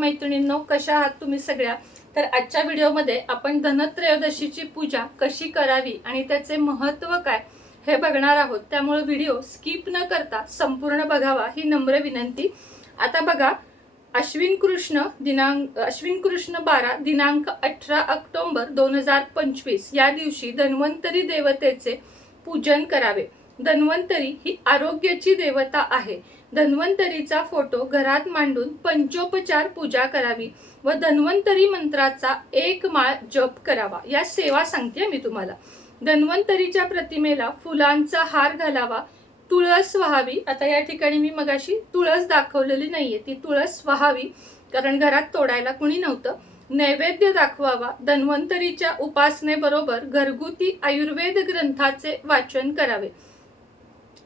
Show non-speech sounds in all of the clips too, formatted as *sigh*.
मैत्रिणींनो कशा आहात तुम्ही सगळ्या? तर आजच्या व्हिडिओमध्ये आपण धनत्रयोदशीची पूजा कशी करावी आणि त्याचे महत्त्व काय हे बघणार आहोत. त्यामुळे व्हिडिओ स्किप न करता संपूर्ण बघावा ही नम्र विनंती. आता बघा अश्विन कृष्ण दिनांक अश्विन कृष्ण बारा दिनांक अठरा ऑक्टोबर दोन हजार पंचवीस या दिवशी धन्वंतरी देवतेचे पूजन करावे. धन्वंतरी ही आरोग्याची देवता आहे. धन्वंतरीचा फोटो घरात मांडून पंचोपचार पूजा करावी व धन्वंतरी मंत्राचा एक माळ जप करावा. या सेवा सांगते मी तुम्हाला. धन्वंतरीच्या प्रतिमेला फुलांचा हार घालावा. तुळस व्हावी. आता या ठिकाणी मी मगाशी तुळस दाखवलेली नाहीये. ती तुळस व्हावी कारण घरात तोडायला कुणी नव्हतं. नैवेद्य दाखवावा. धन्वंतरीच्या उपासनेबरोबर घरगुती आयुर्वेद ग्रंथाचे वाचन करावे.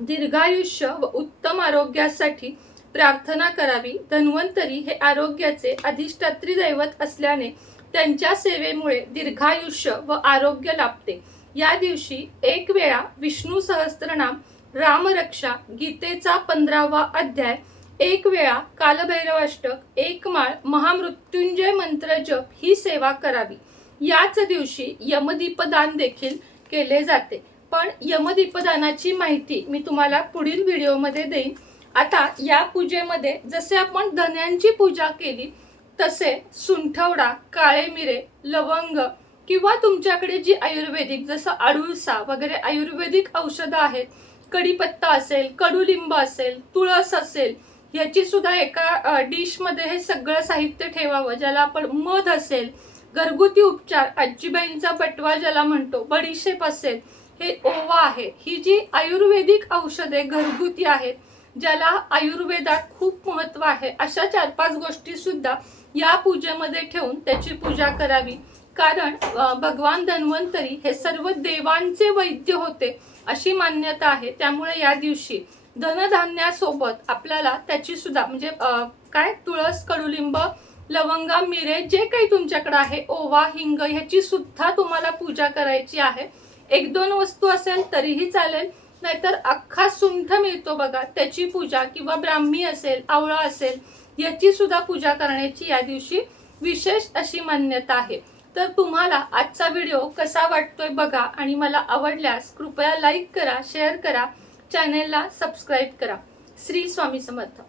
दीर्घायुष्य व उत्तम आरोग्यासाठी प्रार्थना करावी. धन्वंतरी हे आरोग्याचे अधिष्ठात्री दैवत असल्याने त्यांच्या सेवेमुळे दीर्घायुष्य व आरोग्य लाभते. या दिवशी एक वेळा विष्णू सहस्त्रनाम रामरक्षा गीतेचा पंधरावा अध्याय एक वेळा कालभैरवाष्टक एक माळ महामृत्युंजय मंत्र जप ही सेवा करावी. याच दिवशी यमदीपदान देखील केले जाते. पण यमदीपदानाची माहिती मी तुम्हाला पुढील व्हिडिओमध्ये देईन. आता या पूजेमध्ये जसे आपण धन्यांची पूजा केली तसे सुंठवडा काळे मिरे लवंग किंवा तुमच्याकडे जी आयुर्वेदिक जसं अडुळसा वगैरे आयुर्वेदिक औषधं आहेत कढीपत्ता असेल कडुलिंब असेल तुळस असेल याची सुद्धा एका डिशमध्ये हे सगळं साहित्य ठेवावं ज्याला आपण मध असेल घरगुती उपचार आजीबाईंचा बटवा ज्याला म्हणतो बडीशेप असेल हे ओवा आहे. ही जी आयुर्वेदिक औषधे घरगुती आहेत ज्याला आयुर्वेदात खूप महत्त्व आहे अशा चार पाच गोष्टी सुद्धा या पूजेमध्ये ठेवून त्याची पूजा करावी. कारण भगवान धन्वंतरी हे सर्व देवांचे वैद्य होते अशी मान्यता आहे. त्यामुळे या दिवशी धनधान्यासोबत आपल्याला त्याची सुद्धा म्हणजे काय? तुळस कडुलिंब लवंगा मिरे जे काही तुमच्याकडे आहे ओवा हिंग ह्याची सुद्धा तुम्हाला पूजा करायची आहे. एक दोन वस्तू असेल तरीही चालेल. नाहीतर अख्खा सुंठ मिळतो बघा त्याची पूजा किंवा ब्राह्मी असेल आवळा असेल याची सुद्धा पूजा करण्याची या दिवशी विशेष अशी मान्यता आहे. तर तुम्हाला आजचा व्हिडिओ कसा वाटतोय बघा आणि मला आवडल्यास कृपया लाईक करा शेअर करा चॅनेलला सबस्क्राईब करा. श्री स्वामी समर्थ.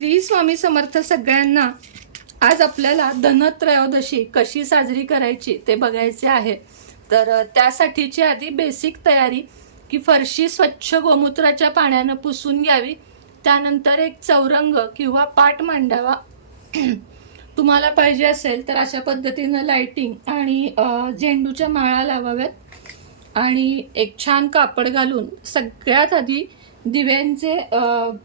श्री स्वामी समर्थ सगळ्यांना आज आपल्याला धनत्रयोदशी कशी साजरी करायची ते बघायचे आहे. तर त्यासाठीची आधी बेसिक तयारी की फरशी स्वच्छ गोमूत्राच्या पाण्यानं पुसून घ्यावी. त्यानंतर एक चौरंग किंवा पाट मांडावा. *clears throat* तुम्हाला पाहिजे असेल तर अशा पद्धतीनं लाइटिंग आणि झेंडूच्या माळा लावाव्यात. आणि एक छान कापड घालून सगळ्यात आधी दिव्यांचे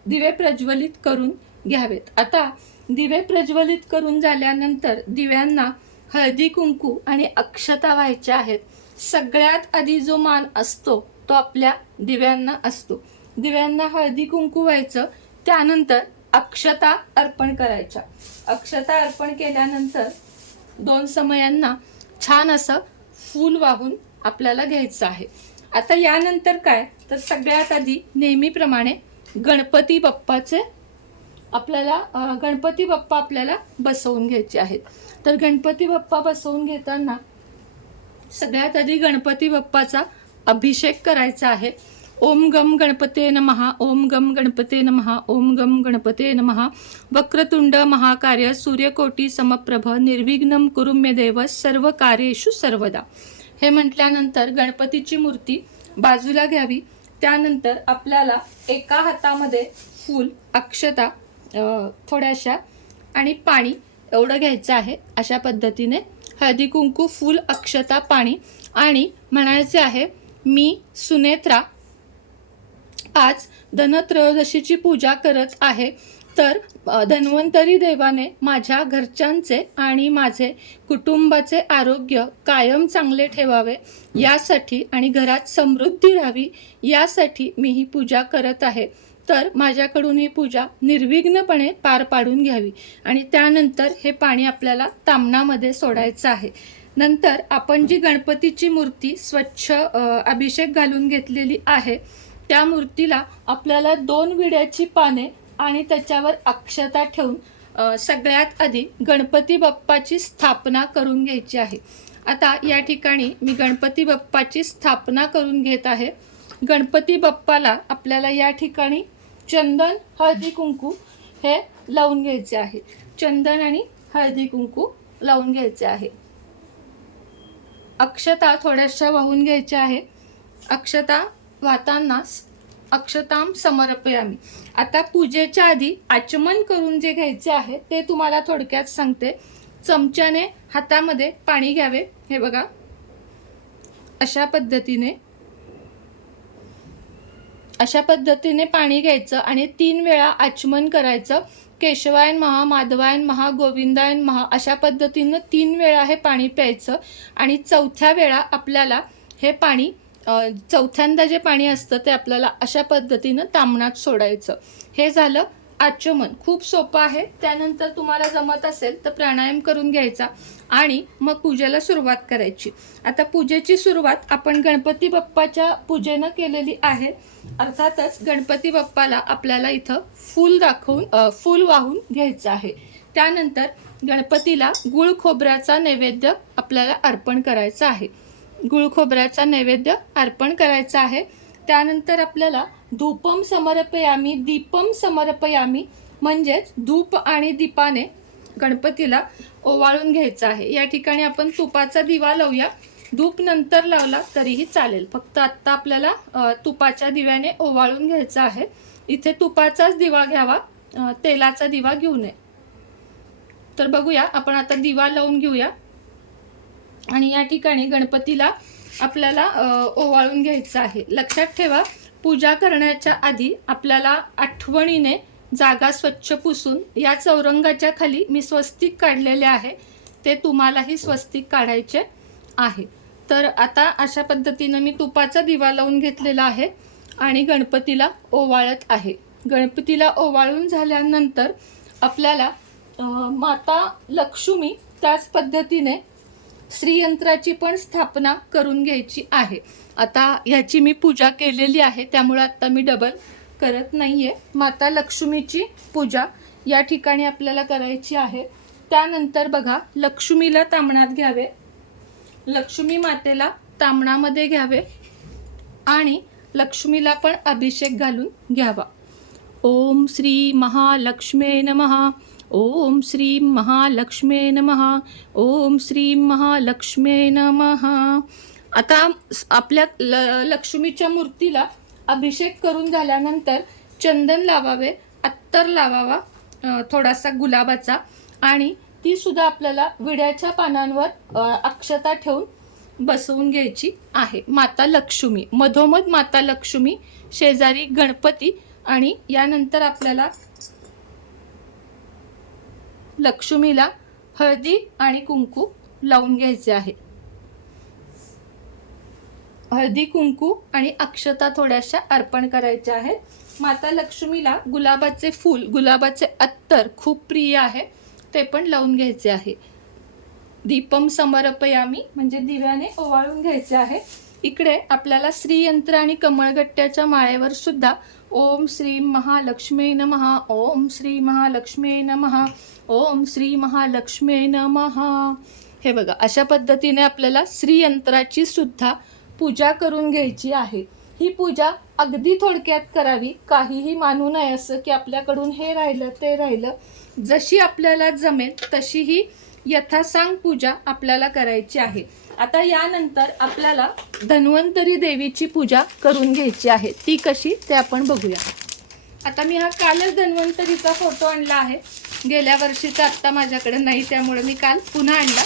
दिवे प्रज्वलित करून घ्यावेत. आता दिवे प्रज्वलित करून झाल्यानंतर दिव्यांना हळदी कुंकू आणि अक्षता व्हायच्या आहेत. सगळ्यात आधी जो मान असतो तो आपल्या दिव्यांना असतो. दिव्यांना हळदी कुंकू व्हायचं त्यानंतर अक्षता अर्पण करायच्या. अक्षता अर्पण केल्यानंतर दोन समयांना छान असं फूल वाहून आपल्याला घ्यायचं आहे. आता यानंतर काय? तर सगळ्यात आधी नेहमीप्रमाणे गणपती बाप्पाचे आपल्याला गणपती बाप्पा आपल्याला बसवून घ्यायचे आहेत. तर गणपती बाप्पा बसवून घेताना सगळ्यात आधी गणपती बाप्पाचा अभिषेक करायचा आहे. ओम गम गणपते नमहा ओम गम गणपते नमहा ओम गम गणपते नमहा वक्रतुंड महाकार्य सूर्यकोटी समप्रभ निर्विघ्नम कुरुम्य देव सर्व कार्येषु सर्वदा. हे म्हटल्यानंतर गणपतीची मूर्ती बाजूला घ्यावी. त्यानंतर आपल्याला एका हातामध्ये फूल अक्षता थोड्याशा आणि पाणी एवढं घ्यायचं आहे अशा पद्धतीने. हळदी कुंकू फूल अक्षता पाणी आणि म्हणायचे आहे मी सुनेत्रा आज धनत्रयोदशीची पूजा करत आहे. तर धन्वंतरी देवाने माझ्या घरच्यांचे आणि माझे कुटुंबाचे आरोग्य कायम चांगले ठेवावे यासाठी आणि घरात समृद्धी राहावी यासाठी मी ही पूजा करत आहे. तर माझ्याकडून ही पूजा निर्विघ्नपणे पार पाडून घ्यावी. आणि त्यानंतर हे पाणी आपल्याला तामणामध्ये सोडायचं आहे. नंतर आपण जी गणपतीची मूर्ती स्वच्छ अभिषेक घालून घेतलेली आहे त्या मूर्तीला आपल्याला दोन विड्याची पाने आणि त्याच्यावर अक्षता ठेवून सगळ्यात आधी गणपती बाप्पाची स्थापना करून घ्यायची आहे. आता या ठिकाणी मी गणपती बाप्पाची स्थापना करून घेत आहे. गणपती बाप्पाला आपल्याला या ठिकाणी चंदन हळदी कुंकू हे लावून घ्यायचे आहे. चंदन आणि हळदी कुंकू लावून घ्यायचे आहे. अक्षता थोड्याशा वाहून घ्यायच्या आहे. अक्षता वाहताना अक्षताम समर्पयामी. आता पूजेच्या आधी आचमन करून जे घ्यायचे आहे ते तुम्हाला थोडक्यात सांगते. चमच्याने हातामध्ये पाणी घ्यावे. हे बघा. अशा पद्धतीने अशा पद्धतीने पाणी घ्यायचं आणि तीन वेळा आचमन करायचं. केशवायन महा माधवायन महा गोविंदायन महा अशा पद्धतीनं तीन वेळा हे पाणी प्यायचं आणि चौथ्या वेळा आपल्याला हे पाणी चौथ्यांदा जे पाणी असतं ते आपल्याला अशा पद्धतीनं तामणात सोडायचं. हे झालं आचमन. खूप सोपं आहे. त्यानंतर तुम्हाला जमत असेल तर प्राणायाम करून घ्यायचा. आणि मग पूजेला सुरुवात करायची. आता पूजेची सुरुवात आपण गणपती बाप्पाच्या पूजेनं केलेली आहे. अर्थातच गणपती बाप्पाला आपल्याला इथं फूल दाखवून फूल वाहून घ्यायचं आहे. त्यानंतर गणपतीला गुळ खोबऱ्याचा नैवेद्य आपल्याला अर्पण करायचा आहे. गुळ खोबऱ्याचा नैवेद्य अर्पण करायचा आहे. त्यानंतर आपल्याला धूपम समर्पयामी दीपम समर्पयामी म्हणजेच धूप आणि दीपाने गणपतीला ओवाळून घ्यायचं आहे. या ठिकाणी आपण तुपाचा दिवा लावूया. धूप नंतर लावला तरीही चालेल. फक्त आत्ता आपल्याला तुपाच्या दिव्याने ओवाळून घ्यायचं आहे. इथे तुपाचाच दिवा घ्यावा. तेलाचा दिवा घेऊ नये. तर बघूया आपण आता दिवा लावून घेऊया. आणि या ठिकाणी गणपतीला आपल्याला ओवाळून घ्यायचं आहे. लक्षात ठेवा पूजा करण्याच्या आधी आपल्याला आठवणीने जागा स्वच्छ पुसून या चौरंगाच्या खाली मी स्वस्तिक काढलेले आहे. ते तुम्हालाही स्वस्तिक काढायचे आहे. तर आता अशा पद्धतीनं मी तुपाचा दिवा लावून घेतलेला आहे आणि गणपतीला ओवाळत आहे. गणपतीला ओवाळून झाल्यानंतर आपल्याला माता लक्ष्मी त्याच पद्धतीने श्रीयंत्राची पण स्थापना करून घ्यायची आहे. आता ह्याची मी पूजा केलेली आहे त्यामुळे आत्ता मी डबल करत नाही आहे माता लक्ष्मीची पूजा या ठिकाणी आपल्याला करायची आहे. त्यानंतर बघा लक्ष्मीला तामणात घ्यावे. लक्ष्मी मातेला तामणामध्ये घ्यावे आणि लक्ष्मीला पण अभिषेक घालून घ्यावा. ओम श्री महालक्ष्मे नमहा ओम श्री महालक्ष्मे नमहा ओम श्री महालक्ष्मे नमहा आता आपल्या ल लक्ष्मीच्या मूर्तीला अभिषेक करून झाल्यानंतर चंदन लावावे अत्तर लावावा थोडासा गुलाबाचा. आणि ती सुद्धा आपल्याला विड्याच्या पानांवर अक्षता ठेवून बसवून घ्यायची आहे. माता लक्ष्मी मधोमध माता लक्ष्मी शेजारी गणपती आणि यानंतर आपल्याला लक्ष्मीला हळदी आणि कुंकू लावून घ्यायचे आहे. हळदी कुंकू आणि अक्षता थोड्याशा अर्पण करायच्या आहेत. माता लक्ष्मीला गुलाबाचे फूल गुलाबाचे अत्तर खूप प्रिय आहे. ते पण लावून घ्यायचे आहे. दीपम समर्पयामी म्हणजे दिव्याने ओवाळून घ्यायचे आहे. इकडे आपल्याला श्रीयंत्र आणि कमळगट्ट्याच्या माळेवर सुद्धा ओम श्री महालक्ष्मी नमहा ओम श्री महालक्ष्मी नमहा ओम श्री महालक्ष्मी नमहा हे बघा अशा पद्धतीने आपल्याला श्रीयंत्राची सुद्धा पूजा करून घ्यायची आहे. ही पूजा अगदी थोडक्यात करावी. काहीही मानू नये असं की आपल्याकडून हे राहिलं ते राहिलं. जशी आपल्याला जमेल तशी ही यथासांग पूजा आपल्याला करायची आहे. आता यानंतर आपल्याला धन्वंतरी देवीची पूजा करून घ्यायची आहे. ती कशी ते आपण बघूया. आता मी हा कालच धन्वंतरीचा फोटो आणला आहे. गेल्या वर्षीचा आत्ता माझ्याकडे नाही त्यामुळे मी काल पुन्हा आणला.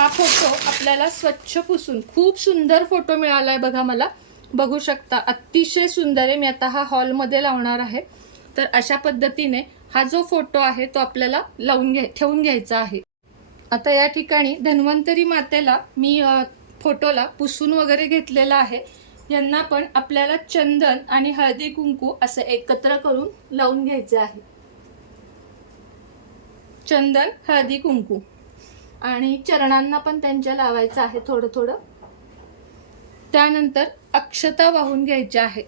हा फोटो आपल्याला स्वच्छ पुसून खूप सुंदर फोटो मिळाला आहे बघा मला. बघू शकता अतिशय सुंदर आहे. मी आता हा हॉलमध्ये लावणार आहे. तर अशा पद्धतीने हा जो फोटो आहे तो आपल्याला लावून घ्या ठेवून घ्यायचा आहे. आता या ठिकाणी धन्वंतरी मातेला मी फोटोला पुसून वगैरे घेतलेला आहे. यांना पण आपल्याला चंदन आणि हळदी कुंकू असं एकत्र करून लावून घ्यायचे आहे. चंदन हळदी कुंकू. आणि चरणांना पण त्यांच्या लावायचं आहे थोडं थोडं. त्यानंतर अक्षता वाहून घ्यायच्या आहे.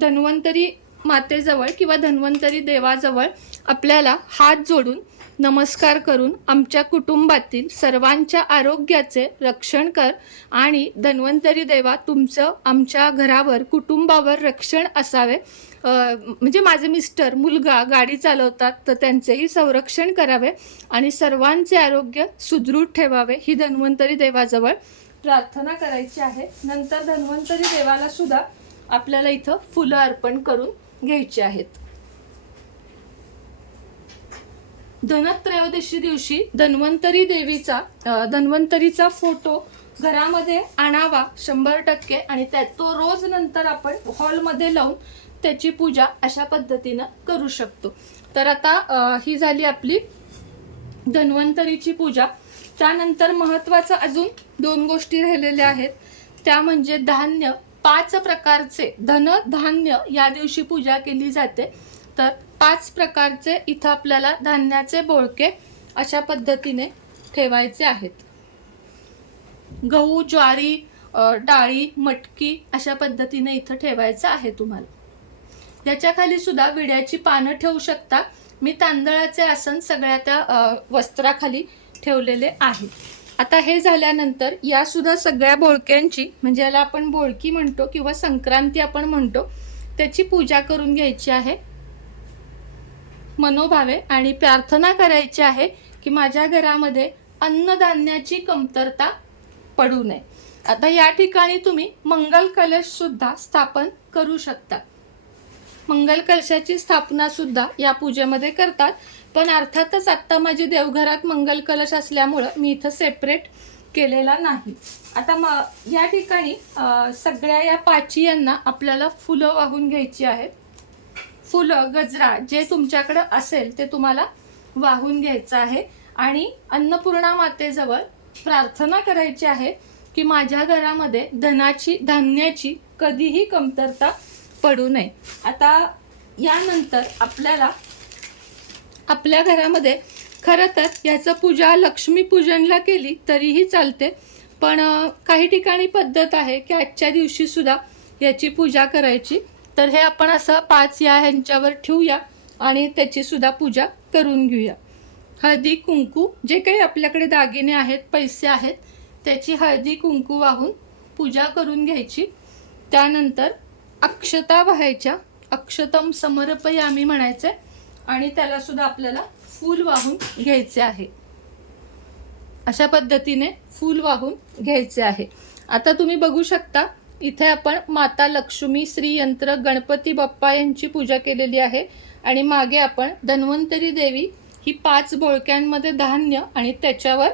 धन्वंतरी मातेजवळ किंवा धन्वंतरी देवाजवळ आपल्याला हात जोडून नमस्कार करून आमच्या कुटुंबातील सर्वांच्या आरोग्याचे रक्षण कर आणि धन्वंतरी देवा तुमचं आमच्या घरावर कुटुंबावर रक्षण असावे म्हणजे माझे मिस्टर मुलगा गाडी चालवतात तर त्यांचेही संरक्षण करावे आणि सर्वांचे आरोग्य सुदृढ ठेवावे ही धन्वंतरी देवाजवळ प्रार्थना करायची आहे. नंतर धन्वंतरी देवाला सुद्धा आपल्याला इथं फुलं अर्पण करून घ्यायची आहेत. धनत्रयोदशी दिवशी धन्वंतरी देवीचा धन्वंतरीचा फोटो घरामध्ये आणावा शंभर टक्के आणि त्या तो रोज नंतर आपण हॉलमध्ये लावून त्याची पूजा अशा पद्धतीनं करू शकतो. तर आता ही झाली आपली धन्वंतरीची पूजा. त्यानंतर महत्त्वाचं अजून दोन गोष्टी राहिलेल्या आहेत. त्या म्हणजे धान्य पाच प्रकारचे धन धान्य या दिवशी पूजा केली जाते. तर पाच प्रकारचे इथं आपल्याला धान्याचे बोळके अशा पद्धतीने ठेवायचे आहेत. गहू ज्वारी डाळी मटकी अशा पद्धतीने इथं ठेवायचं आहे तुम्हाला. याच्याखाली सुद्धा विड्याची पानं ठेवू शकता. मी तांदळाचे आसन सगळ्या त्या वस्त्राखाली ठेवलेले आहे. आता हे झाल्यानंतर यासुद्धा सगळ्या बोळक्यांची म्हणजे याला आपण बोळकी म्हणतो किंवा संक्रांती आपण म्हणतो त्याची पूजा करून घ्यायची आहे. मनोभावे आणि प्रार्थना करायची आहे की माझ्या घरामध्ये अन्नधान्याची कमतरता पडू नये. आता या ठिकाणी तुम्ही मंगल कलशसुद्धा स्थापन करू शकता. मंगल कलशाची स्थापना सुद्धा या पूजेमध्ये करतात. पण अर्थातच आत्ता माझी देवघरात मंगल कलश असल्यामुळं मी इथं सेपरेट केलेला नाही. आता म या ठिकाणी सगळ्या या पाचियांना आपल्याला फुलं वाहून घ्यायची आहेत. फुलं गजरा जे तुमच्याकडं असेल ते तुम्हाला वाहून घ्यायचं आहे. आणि अन्नपूर्णा मातेजवळ प्रार्थना करायची आहे की माझ्या घरामध्ये धनाची धान्याची कधीही कमतरता पडू नये. आता यानंतर आपल्याला आपल्या घरामध्ये खरं तर याचं पूजा लक्ष्मीपूजनला केली तरीही चालते. पण काही ठिकाणी पद्धत आहे की आजच्या दिवशी सुद्धा याची पूजा करायची. तर हे आपण असं पाच या ह्यांच्यावर ठेवूया आणि त्याची सुद्धा पूजा करून घेऊया. हळदी कुंकू जे काही आपल्याकडे दागिने आहेत पैसे आहेत त्याची हळदी कुंकू वाहून पूजा करून घ्यायची. त्यानंतर अक्षता व्हायच्या अक्षतम समर्पय आम्ही म्हणायचे आणि त्याला सुद्धा आपल्याला फूल वाहून घ्यायचे आहे. अशा पद्धतीने फूल वाहून घ्यायचे आहे. आता तुम्ही बघू शकता इथे आपण माता लक्ष्मी श्री यंत्र गणपती बाप्पा यांची पूजा केलेली आहे आणि मागे आपण धन्वंतरी देवी ही पाच बोळक्यांमध्ये धान्य आणि त्याच्यावर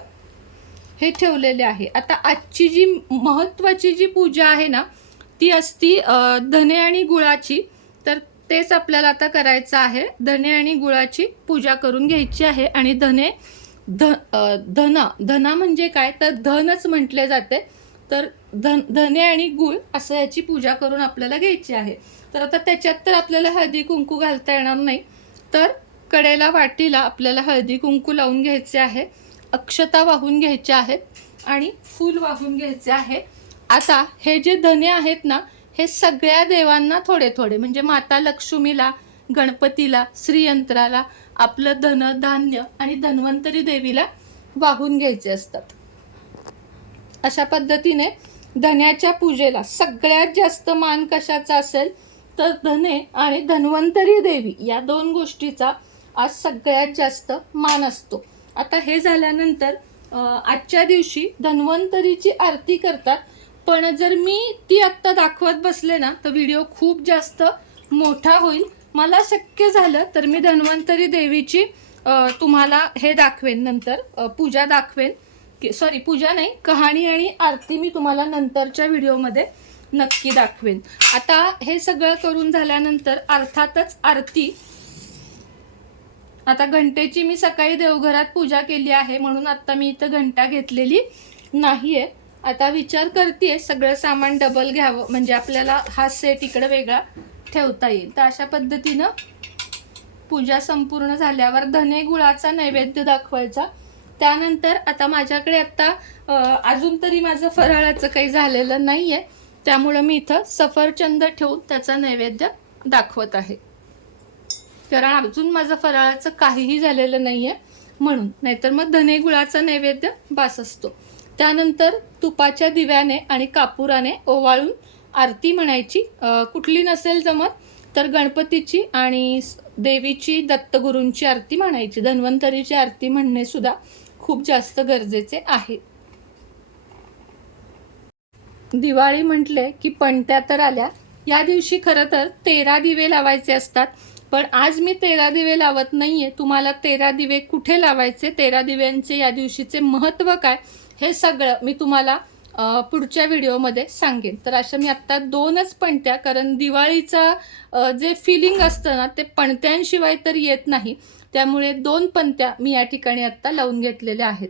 हे ठेवलेले आहे. आता आजची जी महत्त्वाची जी पूजा आहे ना ती असती धने आणि गुळाची. तर तेच आपल्याला आता करायचं आहे. धने आणि गुळाची पूजा करून घ्यायची आहे आणि धने ध धन धना म्हणजे काय? तर धनच म्हटले जाते. तर धन धने आणि गुळ असं याची पूजा करून आपल्याला घ्यायची आहे. तर आता त्याच्यात तर आपल्याला हळदी कुंकू घालता येणार नाही. तर कडेला वाटीला आपल्याला हळदी कुंकू लावून घ्यायचे आहे. अक्षता वाहून घ्यायच्या आहेत आणि फूल वाहून घ्यायचे आहे. आता हे जे धने आहेत ना हे सगळ्या देवांना थोडे थोडे म्हणजे माता लक्ष्मीला गणपतीला श्रीयंत्राला आपलं धन धान्य आणि धन्वंतरी देवीला वाहून घ्यायचे असतात. अशा पद्धतीने धन्याच्या पूजेला सगळ्यात जास्त मान कशाचा असेल तर धने आणि धन्वंतरी देवी या दोन गोष्टीचा आज सगळ्यात जास्त मान असतो. आता हे झाल्यानंतर आजच्या दिवशी धन्वंतरीची आरती करतात पण जर मी ती आत्ता दाखवत बसले ना तर व्हिडिओ खूप जास्त मोठा होईल. मला शक्य झालं तर मी धन्वंतरी देवीची तुम्हाला हे दाखवेन नंतर पूजा दाखवेन. की सॉरी पूजा नाही कहाणी आणि आरती मी तुम्हाला नंतरच्या व्हिडिओमध्ये नक्की दाखवेन. आता हे सगळं करून झाल्यानंतर अर्थातच आरती. आता घंटेची मी सकाळी देवघरात पूजा केली आहे म्हणून आत्ता मी इथं घंटा घेतलेली नाही आहे आता विचार करते सगळं सामान डबल घ्यावं. म्हणजे आपल्याला हा सेट इकडे वेगळा ठेवता येईल. तर अशा पद्धतीनं पूजा संपूर्ण झाल्यावर धने गुळाचा नैवेद्य दाखवायचा. त्यानंतर आता माझ्याकडे आत्ता अजून तरी माझं फराळाचं काही झालेलं नाही आहे त्यामुळं मी इथं सफरचंद ठेवून त्याचा नैवेद्य दाखवत आहे. कारण अजून माझं फराळाचं काहीही झालेलं नाही आहे म्हणून. नाहीतर मग धने गुळाचा नैवेद्य बास असतो. त्यानंतर तुपाच्या दिव्याने आणि कापुराने ओवाळून आरती म्हणायची. कुठली नसेल जमत तर गणपतीची आणि देवीची दत्तगुरूंची आरती म्हणायची. धन्वंतरीची आरती म्हणणे सुद्धा खूप जास्त गरजेचे आहे. दिवाळी म्हटले की पणत्या तर आल्या. या दिवशी खरं तर तेरा दिवे लावायचे असतात. पण आज मी तेरा दिवे लावत नाहीये. तुम्हाला तेरा दिवे कुठे लावायचे? तेरा दिव्यांचे या दिवशीचे महत्त्व काय? हे सगळं मी तुम्हाला पुढच्या व्हिडिओमध्ये सांगेन. तर अशा मी आत्ता दोनच पणत्या कारण दिवाळीचं जे फिलिंग असतं ना ते पणत्यांशिवाय तर येत नाही. त्यामुळे दोन पणत्या मी या ठिकाणी आत्ता लावून घेतलेल्या आहेत.